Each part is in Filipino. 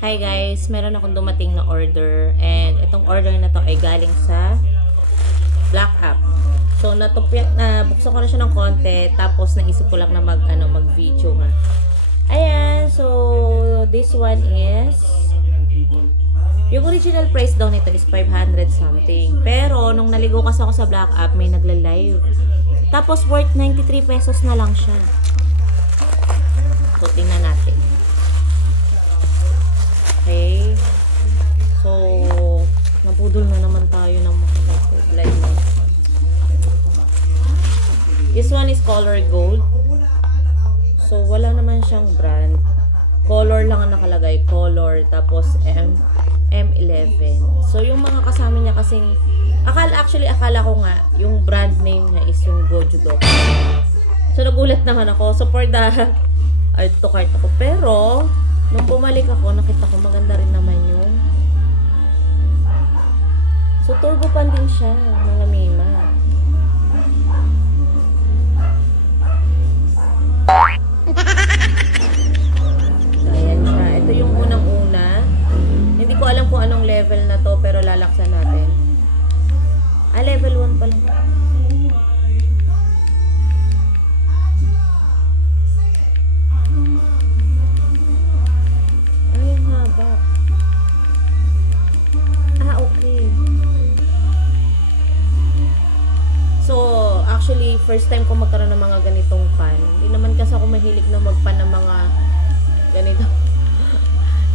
Hi guys, meron akong dumating na order and itong order na to ay galing sa Black App. So buksan ko na siya ng konti tapos naisip ko lang na mag-video nga. Ayan, so this one is yung original price daw nito is 500 something. Pero nung naligo kasi ako sa Black App, may nagla-live. Tapos worth 93 pesos na lang siya. So tingnan natin. Okay. So, nabudol na naman tayo ng mga live na. This one is color gold. So, wala naman siyang brand. Color lang ang nakalagay. Color. Tapos, M11. So, yung mga kasama niya kasing, akala ko nga, yung brand name niya is yung Goju Doka. So, nagulat naman ako. So, for the art to cart ako. Pero, nung bumalik ako, nakita ko maganda rin naman yung so turbo pan din siya, mga mima. Ayan siya. Ito yung unang-una. Hindi ko alam kung anong level na to, pero lalaksan natin. Level 1 pa lang. Okay. So, actually, first time ko magkaroon ng mga ganitong pan. Hindi naman kasi ako mahilig na magpan ng mga ganito.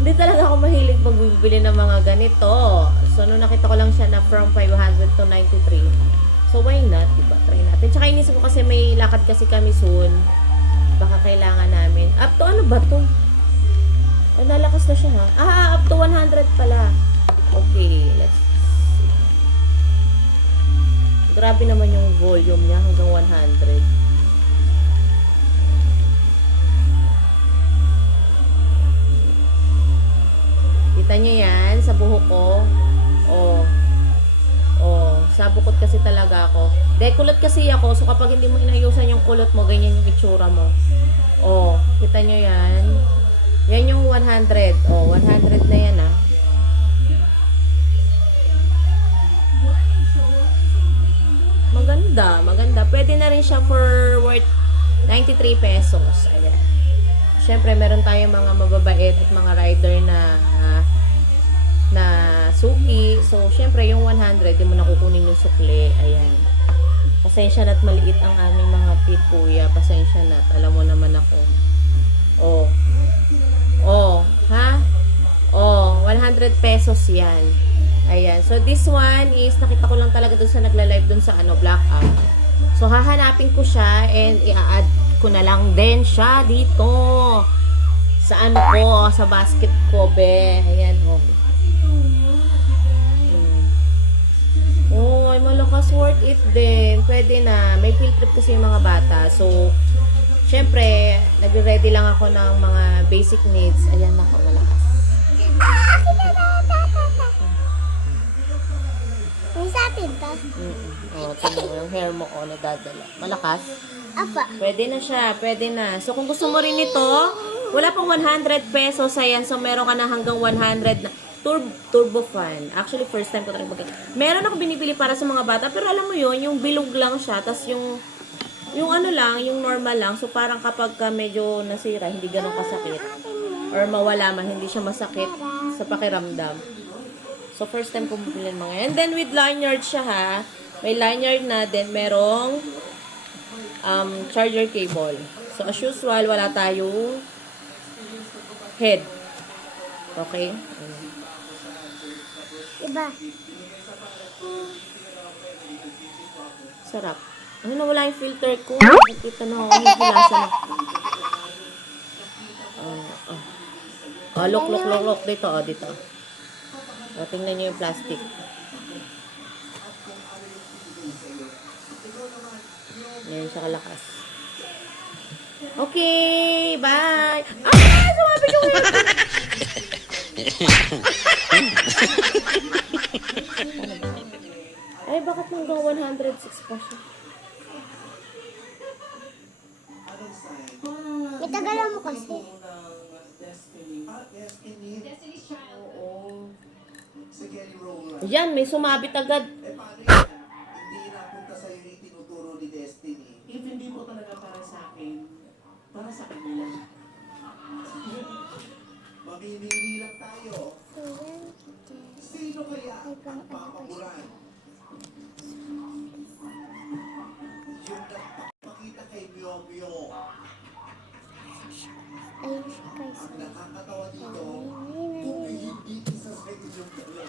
Hindi talaga ako mahilig magbibili ng mga ganito. So, nung nakita ko lang siya na from 500 to 93. So, why not? Diba? Try natin. Tsaka inisip ko kasi may lakad kasi kami soon. Baka kailangan namin. Up to ano ba to? Nalakas na siya ha? Up to 100 pala. Okay, let's see. Grabe naman yung volume niya hanggang 100. Kita niyo yan sa buhok ko. Sa bukod kasi talaga ako. Kulot kasi ako, so kapag hindi mo inayusan yung kulot mo, ganyan yung itsura mo. Kita niyo yan. Yan yung 100. 100 na yan Maganda. Pwede na rin siya for worth 93 pesos. Ayan. Siyempre, meron tayong mga mababait at mga rider na suki. So, siyempre, yung 100, di mo nakukunin yung sukli. Ayan. Pasensya na't maliit ang aming mga tip, kuya. Pasensya na't. Alam mo naman ako. 100 pesos yan. Ayan. So, this one is, nakita ko lang talaga dun sa nagla-live dun sa Black App. So, hahanapin ko siya and i-add ko na lang din siya dito. Sa sa basket ko, be. Ayan, ay malakas, worth it din. Pwede na. May field trip kasi yung mga bata. So, syempre, nagre-ready lang ako ng mga basic needs. Ayan ako, malakas. May sa atin ta? Tingnan mo yung hair mo, nadadala. Malakas? Apa. Pwede na siya, pwede na. So, kung gusto mo rin ito, wala pang 100 pesos. Ayan, so meron ka na hanggang 100 na turbo fan. Actually, first time ko rin meron ako binibili para sa mga bata, pero alam mo yun, yung bilog lang siya, tas yung yung normal lang. So, parang kapag medyo nasira, hindi ganun kasakit. Or mawala man, hindi siya masakit sa pakiramdam. So, first time ko bumili ng mga yan. And then, with lanyard siya ha. May lanyard na, then merong charger cable. So, as usual, wala tayong head. Okay? Iba. Sarap. Nawala yung filter ko. Nakita na ako. Higilasa na. Look. Dito. Tingnan nyo yung plastic. Ngayon siya kalakas. Okay, bye! Sumabit yung Ay, bakit hanggang 106 pa siya? Itagalan mo kasi. Destiny. Destiny. Destiny Child. Oo. Si Kelly Rowland. Yan, may sumabit agad. Paano yan? Hindi napunta sa'yo yung tinuturo ni Destiny. If hindi po talaga para sa akin, para sa kanila. Mamimili lang tayo. Ayan. Sino kaya ang papaguran? Yung nagpapakita kay Mio Mio. Ayun siya guys. Ang nakakatawa dito, kung hindi isa sa inyong dalawa.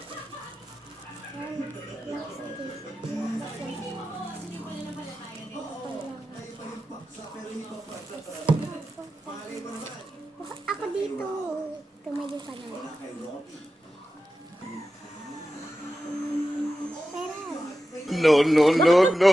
Oo, kayo pa yung paksa, pero iba pa sa malay mo naman. Ako dito. Tumayo ka na. Wala kay Robbie. Pera. No, no, no, no.